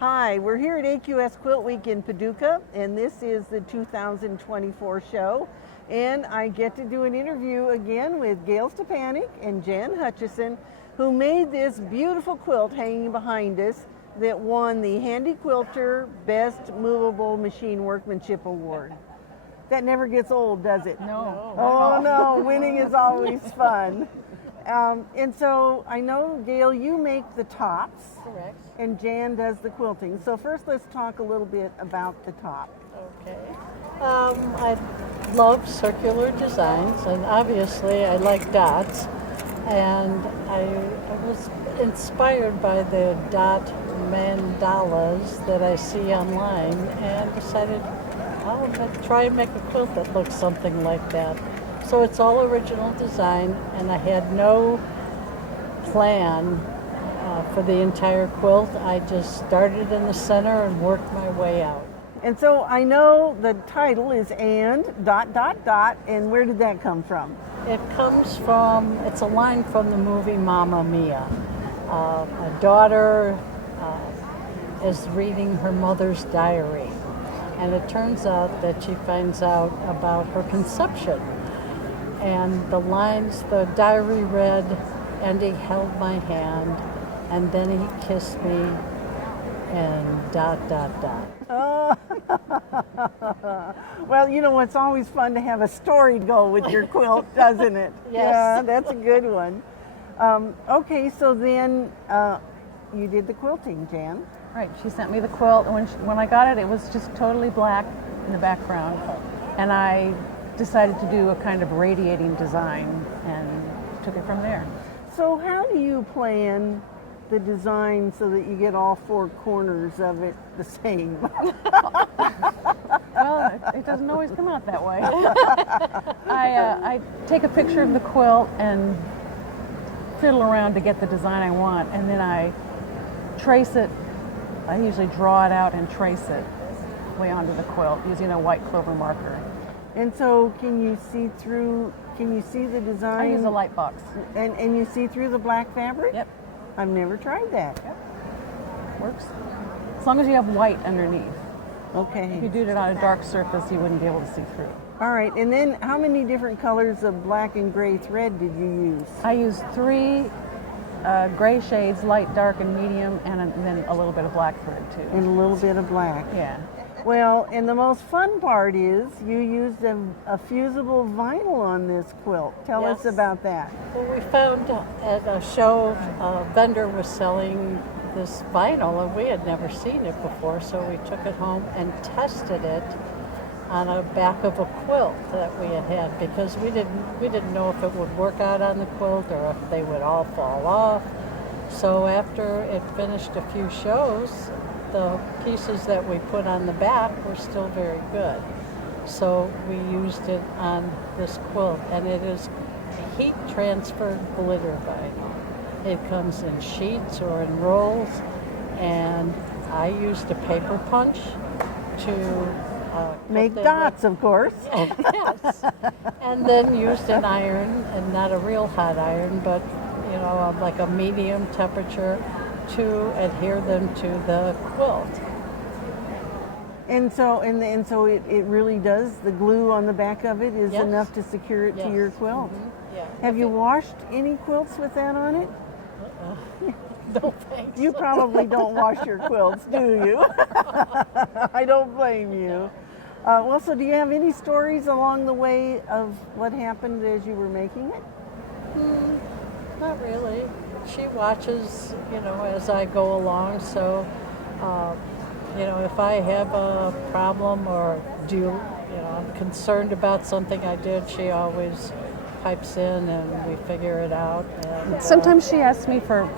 Hi, we're here at AQS QuiltWeek in Paducah, and this is the 2024 show. And I get to do an interview again with Gail Stepanek and Jan Hutchison, who made this beautiful quilt hanging behind us that won the Handi Quilter Best Movable Machine Workmanship Award. That never gets old, does it? No. Oh no, winning is always fun. And so I know, Gail, you make the tops. Correct. And Jan does the quilting. So first let's talk a little bit about the top. Okay. I love circular designs, and obviously I like dots. And I was inspired by the dot mandalas that I see online and decided I'll try and make a quilt that looks something like that. So it's all original design, and I had no plan for the entire quilt. I just started in the center and worked my way out. And so I know the title is and ... and where did that come from? It comes from, it's a line from the movie Mamma Mia. A daughter is reading her mother's diary, and it turns out that she finds out about her conception. And the lines, the diary read, and he held my hand, and then he kissed me, and ... Oh. Well, you know, it's always fun to have a story to go with your quilt, doesn't it? Yes. Yeah, that's a good one. Okay, so then you did the quilting, Jan. Right, she sent me the quilt, and when I got it, it was just totally black in the background. And I decided to do a kind of radiating design and took it from there. So how do you plan the design so that you get all four corners of it the same? Well, it doesn't always come out that way. I take a picture of the quilt and fiddle around to get the design I want, and then I trace it. I usually draw it out and trace it way onto the quilt using a white clover marker. And so can you see the design? I use a light box. And you see through the black fabric? Yep. I've never tried that. Yep. Works. As long as you have white underneath. Okay. If you did it on a dark surface, you wouldn't be able to see through. All right, and then how many different colors of black and gray thread did you use? I used 3 gray shades, light, dark, and medium, and then a little bit of black thread too. And a little bit of black. Yeah. Well, and the most fun part is you used a fusible vinyl on this quilt. Tell us about that. Well, we found at a show a vendor was selling this vinyl, and we had never seen it before, so we took it home and tested it on the back of a quilt that we had because we didn't know if it would work out on the quilt or if they would all fall off. So after it finished a few shows, the pieces that we put on the back were still very good. So we used it on this quilt, and it is heat transferred glitter vinyl. It comes in sheets or in rolls, and I used a paper punch to make dots, of course. Yes. And then used an iron, and not a real hot iron, but like a medium temperature to adhere them to the quilt. And so it really does, the glue on the back of it is enough to secure it to your quilt. Mm-hmm. Yeah. Have you washed any quilts with that on it? No thanks. You probably don't wash your quilts, do you? I don't blame you. Well, so do you have any stories along the way of what happened as you were making it? Not really. She watches, as I go along. So, if I have a problem or I'm concerned about something I did, she always pipes in and we figure it out. And, sometimes she asks me for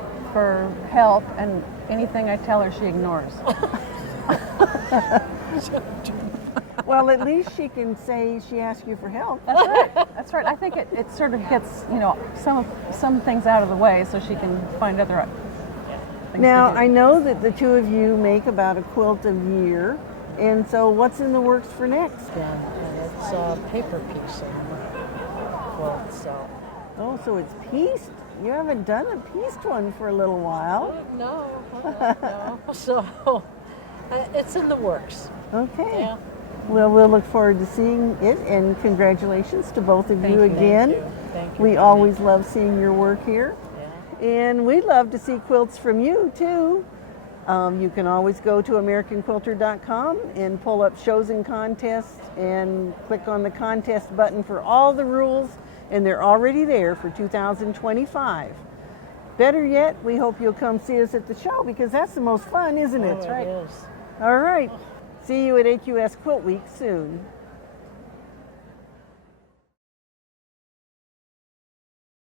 help, and anything I tell her, she ignores. Well, at least she can say she asked you for help. That's right. That's right. I think it sort of gets, some things out of the way so she can find other things Now, to do. I know that the two of you make about a quilt a year, and so what's in the works for next? and it's paper piecing quilt, so. Oh, so it's pieced? You haven't done a pieced one for a little while. No. So it's in the works. Okay. Yeah. Well, we'll look forward to seeing it, and congratulations to both of you again. Thank you. We always love seeing your work here. Yeah. And we'd love to see quilts from you too. You can always go to AmericanQuilter.com and pull up shows and contests and click on the contest button for all the rules, and they're already there for 2025. Better yet, we hope you'll come see us at the show, because that's the most fun, isn't it? It is. All right. See you at AQS Quilt Week soon.